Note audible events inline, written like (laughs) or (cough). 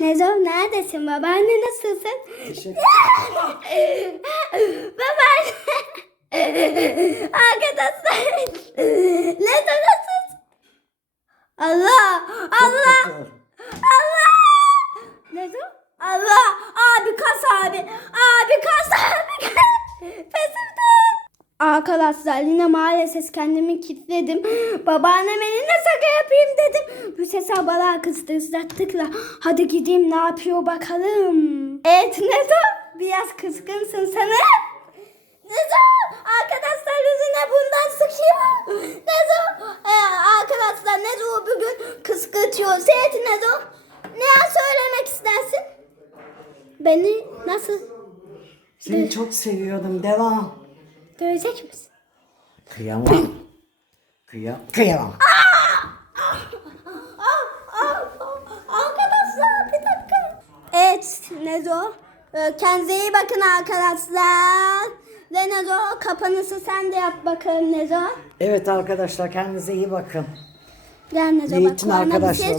Nezo neredesin? Babaanne nasılsın? Teşekkür (laughs) Babaanne. Arkadaşlar. Nezo nasılsın? Allah. Allah. ederim. Allah. Nezo? Allah. Abi kas abi. Abi kas abi. (laughs) Pesimde. Arkadaşlar yine maalesef kendimi kilitledim. Babaannem eline şaka yapayım dedim. Bu ses balığa kıstırdattıkla. Hadi gideyim ne yapıyor bakalım. Evet Nezo biraz kıskınsın sana. Nezo arkadaşlar yüzüne bundan sıkıyor. Nezo ee, arkadaşlar Nezo bugün kıskırtıyor. Evet Nezo ne söylemek istersin? Beni nasıl Seni çok seviyordum. Devam. dövecek misin? Kıyamam. Kıyam. Kıyamam. Arkadaşlar bir dakika. Evet Nezo. Ee, Kendinize iyi bakın arkadaşlar. Ve Nezo kapanışı sen de yap bakalım Nezo. Evet arkadaşlar kendinize iyi bakın. Gel Nezo Ne bak. kulağına bir şey.